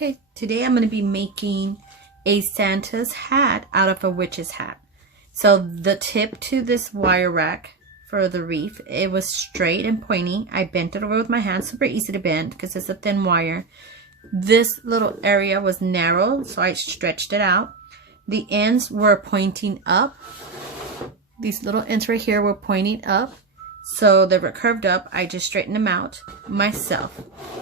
Okay, today I'm going to be making a Santa's hat out of a witch's hat. So the tip to this wire rack for the wreath, it was straight and pointy. I bent it over with my hand, super easy to bend because it's a thin wire. This little area was narrow, so I stretched it out. The ends were pointing up. These little ends right here were pointing up. So they were curved up. I just straightened them out myself.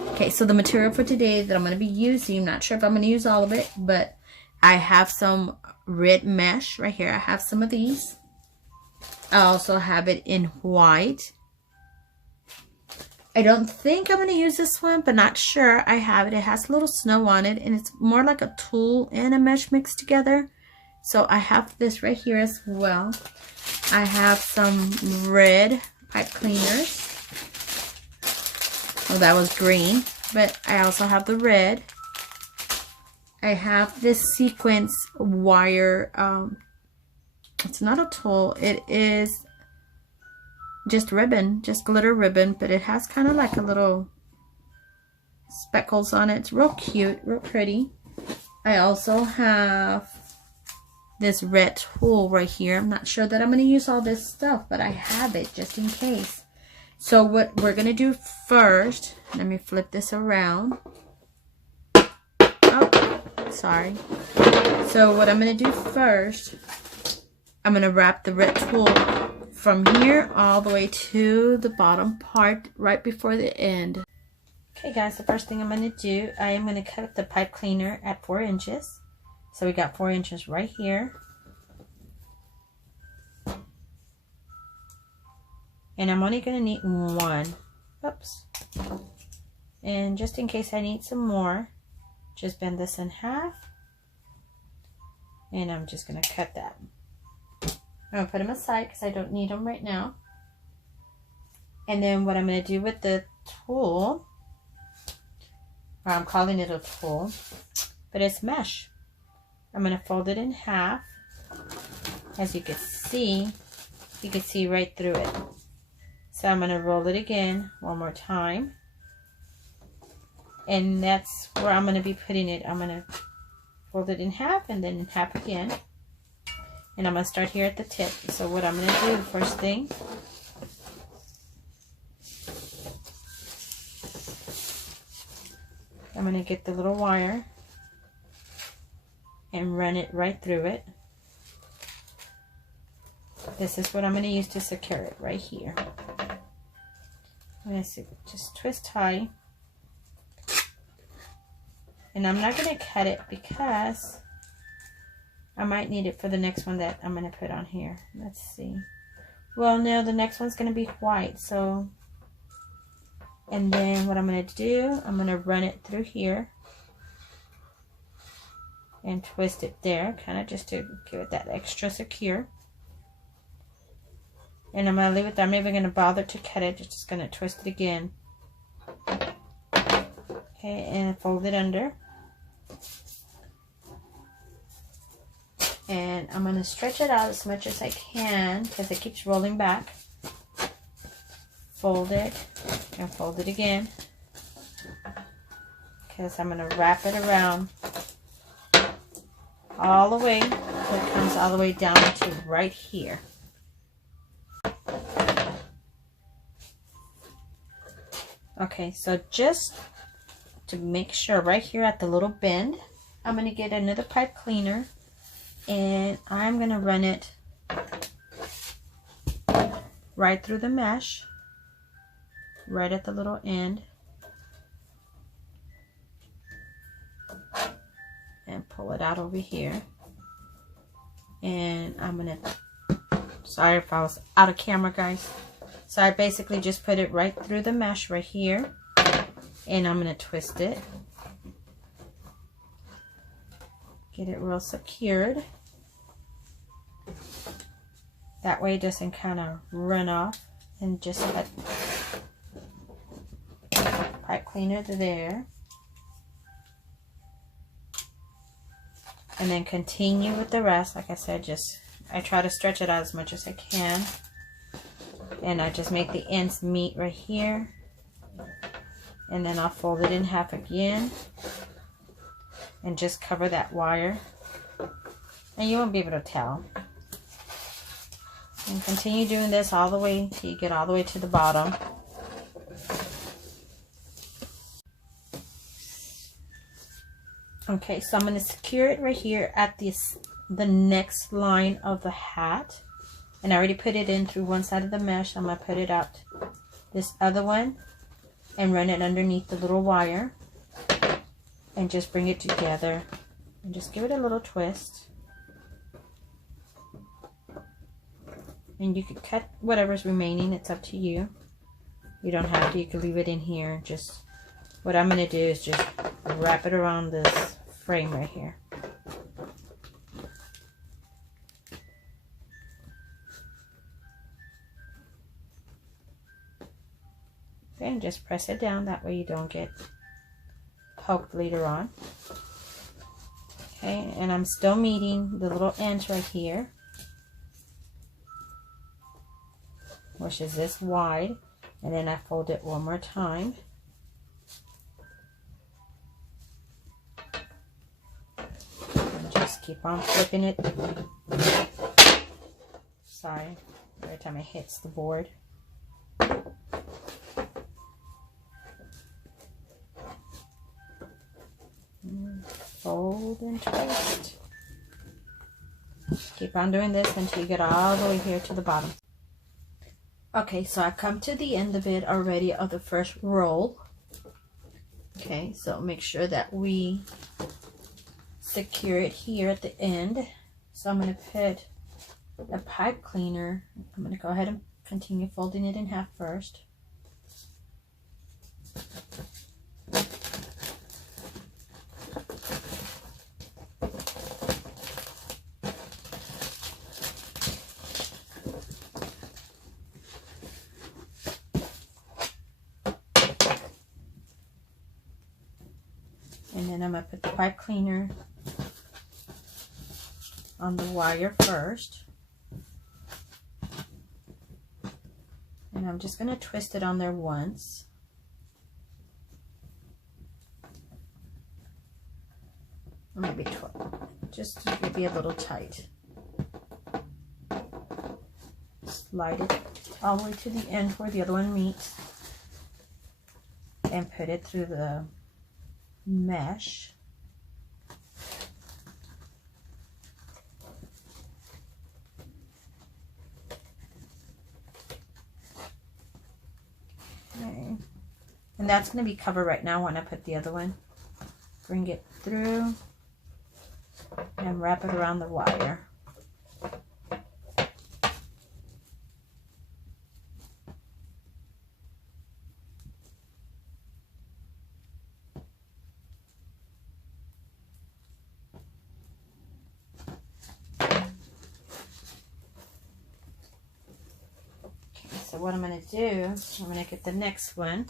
Okay, so the material for today that I'm going to be using, I'm not sure if I'm going to use all of it, but I have some red mesh right here. I have some of these. I also have it in white. I don't think I'm going to use this one, but not sure. I have it. It has a little snow on it, and it's more like a tulle and a mesh mixed together. So I have this right here as well. I have some red pipe cleaners. Oh, that was green, but I also have the red. I have this sequence wire. It's not a tulle. It is just ribbon, just glitter ribbon, but it has kind of like a little speckles on it. It's real cute, real pretty. I also have this red tulle right here. I'm not sure that I'm going to use all this stuff, but I have it just in case. So what we're going to do first, let me flip this around. Oh, sorry. So what I'm going to do first, I'm going to wrap the red tulle from here all the way to the bottom part right before the end. Okay guys, the first thing I'm going to do, I am going to cut the pipe cleaner at 4 inches. So we got 4 inches right here. And I'm only going to need one. Oops. And just in case I need some more, just bend this in half. And I'm just going to cut that. I'm going to put them aside because I don't need them right now. And then what I'm going to do with the tulle, or I'm calling it a tulle, but it's mesh. I'm going to fold it in half. As you can see right through it. So I'm going to roll it again one more time. And that's where I'm going to be putting it. I'm going to fold it in half and then in half again. And I'm going to start here at the tip. So what I'm going to do, first thing, I'm going to get the little wire and run it right through it. This is what I'm going to use to secure it right here. I'm going to just twist tight. And I'm not going to cut it because I might need it for the next one that I'm going to put on here. Let's see. Well, no, the next one's going to be white. So, and then what I'm going to do, I'm going to run it through here. And twist it there, kind of just to give it that extra secure. And I'm going to leave it there. I'm not even going to bother to cut it. Just going to twist it again. Okay, and fold it under. And I'm going to stretch it out as much as I can because it keeps rolling back. Fold it and fold it again. Because I'm going to wrap it around all the way till it comes all the way down to right here. Okay, so just to make sure, right here at the little bend, I'm going to get another pipe cleaner and I'm going to run it right through the mesh, right at the little end, and pull it out over here. And I'm going to, sorry if I was out of camera guys. So I basically just put it right through the mesh right here. And I'm going to twist it. Get it real secured. That way it doesn't kind of run off. And just put pipe cleaner there. And then continue with the rest. Like I said, I try to stretch it out as much as I can. And I just make the ends meet right here. And then I'll fold it in half again. and just cover that wire, and you won't be able to tell. And continue doing this all the way until you get all the way to the bottom. Okay, so I'm going to secure it right here at the next line of the hat. And I already put it in through one side of the mesh. I'm going to put it out this other one and run it underneath the little wire. And just bring it together. And just give it a little twist. And you can cut whatever's remaining. It's up to you. You don't have to. You can leave it in here. Just what I'm going to do is just wrap it around this frame right here. Okay, and just press it down. That way you don't get poked later on. Okay, and I'm still meeting the little ends right here, which is this wide, and then I fold it one more time. And just keep on flipping it. Sorry, every time it hits the board. Fold and twist. Keep on doing this until you get all the way here to the bottom. Okay, so I come to the end of it already of the first roll. Okay, so make sure that we secure it here at the end. So I'm going to put a pipe cleaner. I'm going to go ahead and continue folding it in half first. And then I'm going to put the pipe cleaner on the wire first. And I'm just going to twist it on there once. Or maybe just maybe a little tight. Slide it all the way to the end where the other one meets. And put it through the mesh. Okay. And that's going to be covered right now when I put the other one. Bring it through and wrap it around the wire. So what I'm going to do, I'm going to get the next one,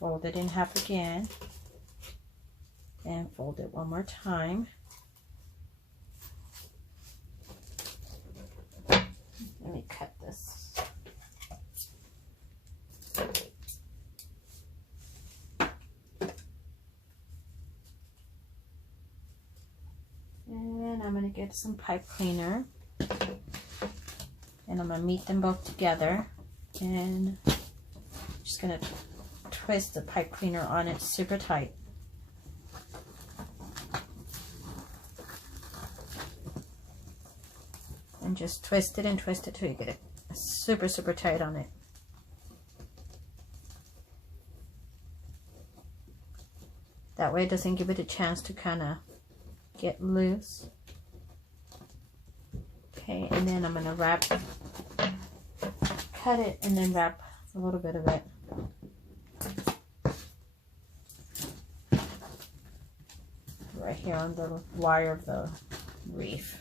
fold it in half again, and fold it one more time. Let me cut this. And I'm going to get some pipe cleaner. And I'm going to meet them both together, and I'm just going to twist the pipe cleaner on it super tight. And just twist it and twist it till you get it super, super tight on it. That way it doesn't give it a chance to kind of get loose. Okay, and then I'm going to cut it and then wrap a little bit of it. Right here on the wire of the reef.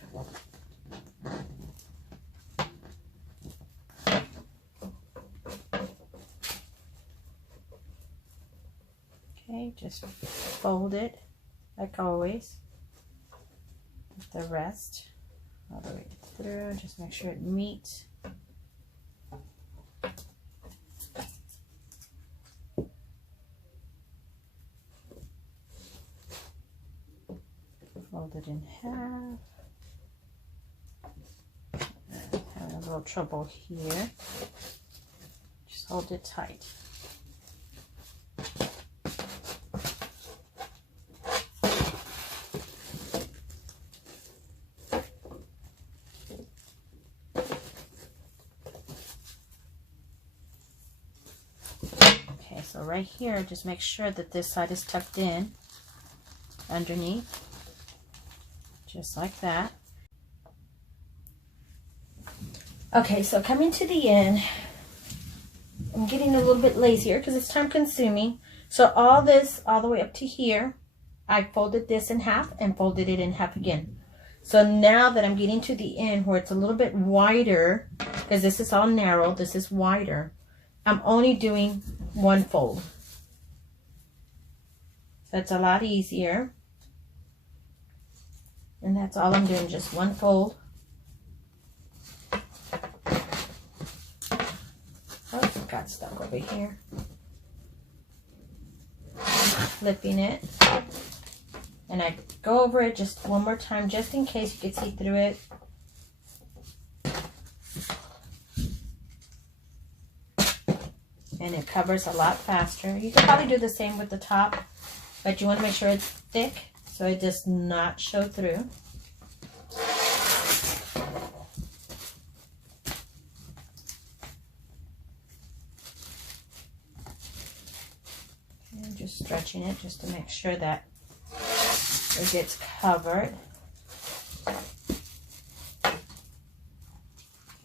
Okay, just fold it like always with the rest all the way through. Just make sure it meets. fold it in half. Having a little trouble here. Just hold it tight. Okay, so right here, just make sure that this side is tucked in underneath, just like that. Okay, so coming to the end, I'm getting a little bit lazier because it's time consuming. So all this, all the way up to here, I folded this in half and folded it in half again. So now that I'm getting to the end where it's a little bit wider, because this is all narrow, this is wider, I'm only doing one fold. So it's a lot easier. And that's all I'm doing, just one fold. Oops, got stuck over here. Flipping it. And I go over it just one more time, just in case you can see through it. And it covers a lot faster. You can probably do the same with the top, but you want to make sure it's thick so it does not show through. And just stretching it just to make sure that it gets covered.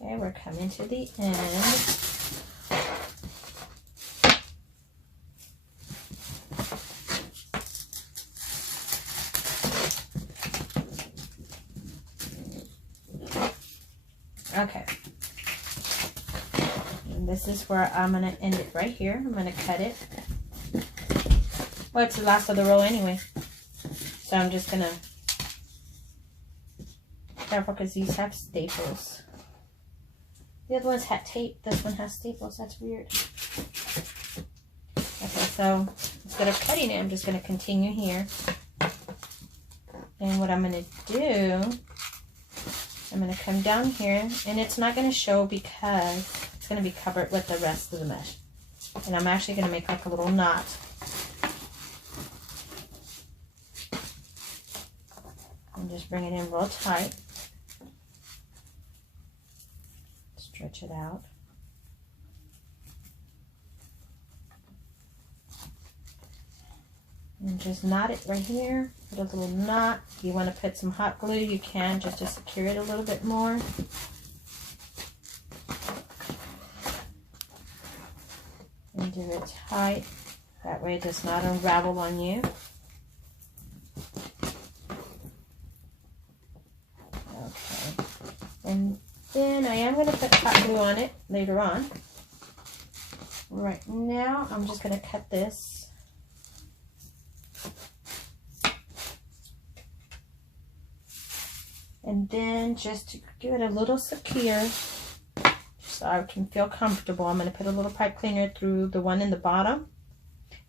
Okay, we're coming to the end. Okay, and this is where I'm going to end it right here. I'm going to cut it. Well, it's the last of the row anyway. So I'm just going to, careful because these have staples. The other ones had tape. This one has staples. That's weird. Okay, so instead of cutting it, I'm just going to continue here. And what I'm going to do, I'm going to come down here, and it's not going to show because it's going to be covered with the rest of the mesh. And I'm actually going to make like a little knot. And just bring it in real tight. Stretch it out. And just knot it right here. Put a little knot. If you want to put some hot glue, you can, just to secure it a little bit more. And do it tight. That way it does not unravel on you. Okay. And then I am going to put hot glue on it later on. Right now, I'm just going to cut this. And then just to give it a little secure, so I can feel comfortable, I'm going to put a little pipe cleaner through the one in the bottom.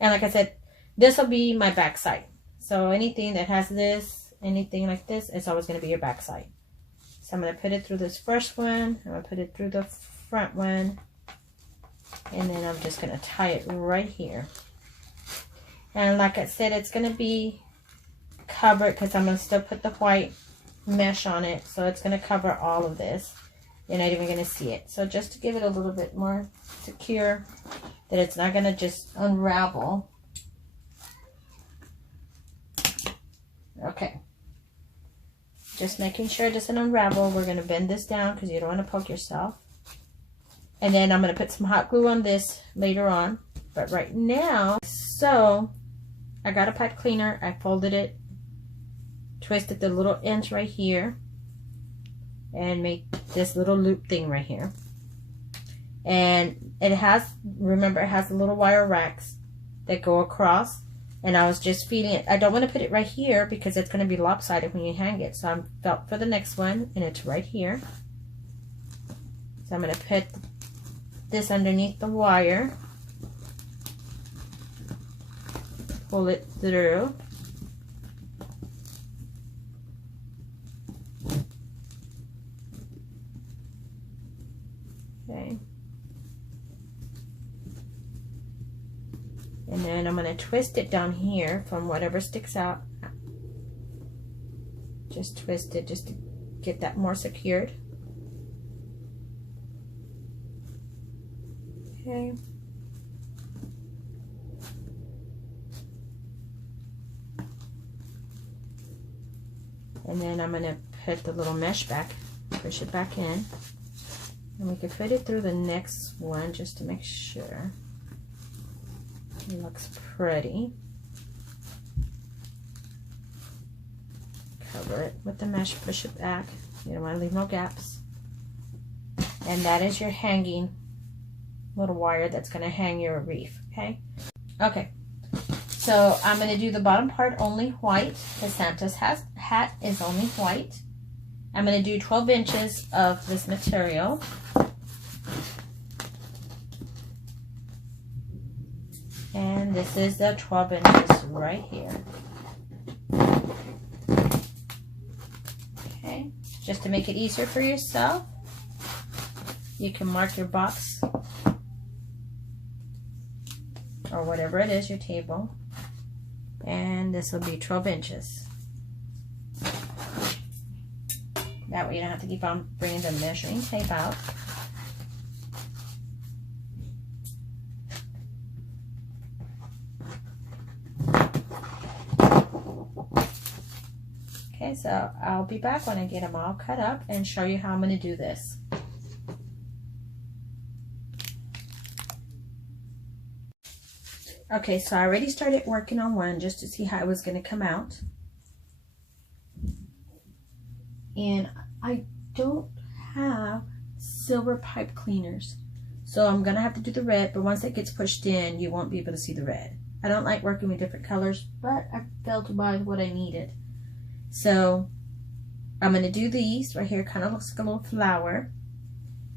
And like I said, this will be my back side. So anything that has this, anything like this, it's always going to be your back side. So I'm going to put it through this first one. I'm going to put it through the front one. And then I'm just going to tie it right here. And like I said, it's going to be covered because I'm going to still put the white mesh on it, so it's going to cover all of this. You're not even going to see it. So just to give it a little bit more secure, that it's not going to just unravel. Okay, just making sure it doesn't unravel. We're going to bend this down because you don't want to poke yourself. And then I'm going to put some hot glue on this later on, but right now, so I got a pipe cleaner, I folded it, twisted the little ends right here, and make this little loop thing right here. And it has, remember, it has the little wire racks that go across, and I was just feeling it. I don't want to put it right here because it's going to be lopsided when you hang it, so I felt for the next one, and it's right here. So I'm going to put this underneath the wire, pull it through. Okay. And then I'm going to twist it down here from whatever sticks out. Just twist it just to get that more secured. Okay. And then I'm going to put the little mesh back, push it back in. And we can put it through the next one just to make sure it looks pretty. Cover it with the mesh, push it back. You don't want to leave no gaps. And that is your hanging little wire that's going to hang your wreath, okay? Okay, so I'm going to do the bottom part only white. The Santa's hat is only white. I'm going to do 12 inches of this material. And this is the 12 inches right here. Okay, just to make it easier for yourself, you can mark your box or whatever it is, your table, and this will be 12 inches. That way you don't have to keep on bringing the measuring tape out. Okay, so I'll be back when I get them all cut up and show you how I'm going to do this. Okay, so I already started working on one just to see how it was going to come out. And I don't have silver pipe cleaners, so I'm going to have to do the red, but once it gets pushed in, you won't be able to see the red. I don't like working with different colors, but I failed to buy what I needed. So I'm going to do these right here. Kind of looks like a little flower.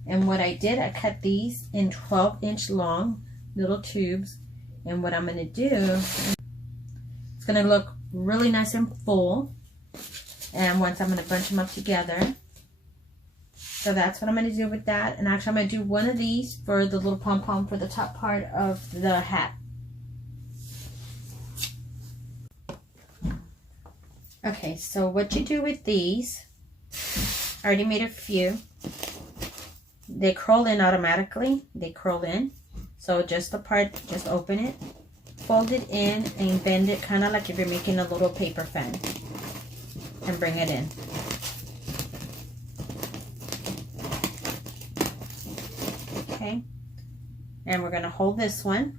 And what I did, I cut these in 12-inch long little tubes. And what I'm going to do, it's going to look really nice and full. And once I'm going to bunch them up together. So that's what I'm going to do with that. And actually I'm going to do one of these for the little pom-pom for the top part of the hat. Okay, so what you do with these, I already made a few. They curl in automatically. They curl in. So just the part, just open it, fold it in, and bend it kind of like if you're making a little paper fan. And bring it in. Okay. And we're going to hold this one.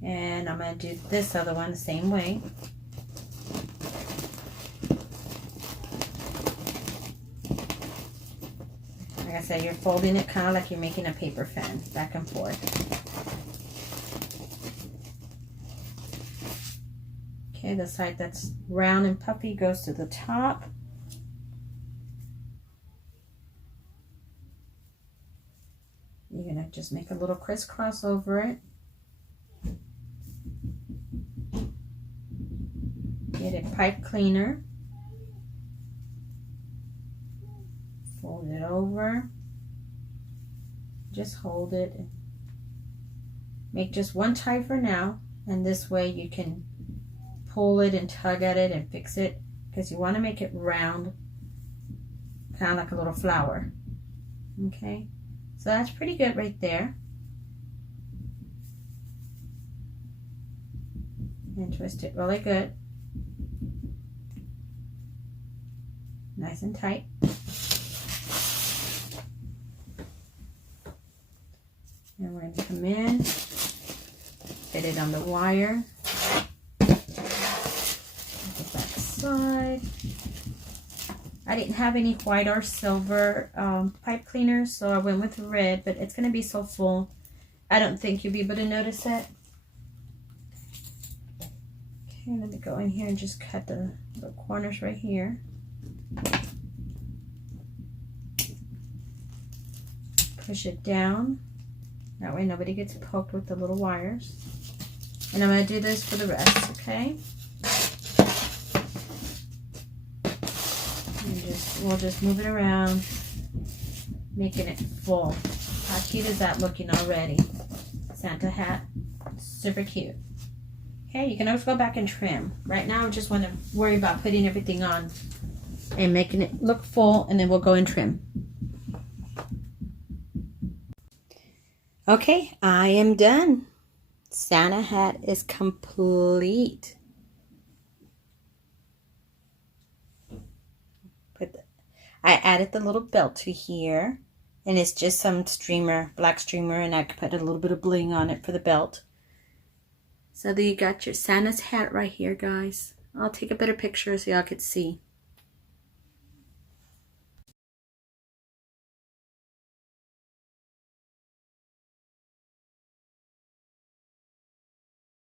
And I'm going to do this other one the same way. Like I said, you're folding it kind of like you're making a paper fan, back and forth. Okay, the side that's round and puffy goes to the top. You're going to just make a little crisscross over it. Get a pipe cleaner. Fold it over. Just hold it. Make just one tie for now, and this way you can pull it and tug at it and fix it, because you want to make it round, kind of like a little flower. Okay, so that's pretty good right there. And twist it really good. Nice and tight. And we're going to come in, fit it on the wire. The back side. I didn't have any white or silver pipe cleaners, so I went with red, but it's going to be so full, I don't think you'll be able to notice it. Okay, let me go in here and just cut the corners right here. Push it down. That way nobody gets poked with the little wires. And I'm going to do this for the rest, okay? And we'll just move it around making it full. How cute is that looking already? Santa hat, super cute. Okay, you can always go back and trim. Right now, I just want to worry about putting everything on and making it look full, and then we'll go and trim. Okay, I am done. Santa hat is complete. I added the little belt to here, and it's just some streamer, black streamer, and I put a little bit of bling on it for the belt. So there you got your Santa's hat right here, guys. I'll take a better picture so y'all could see.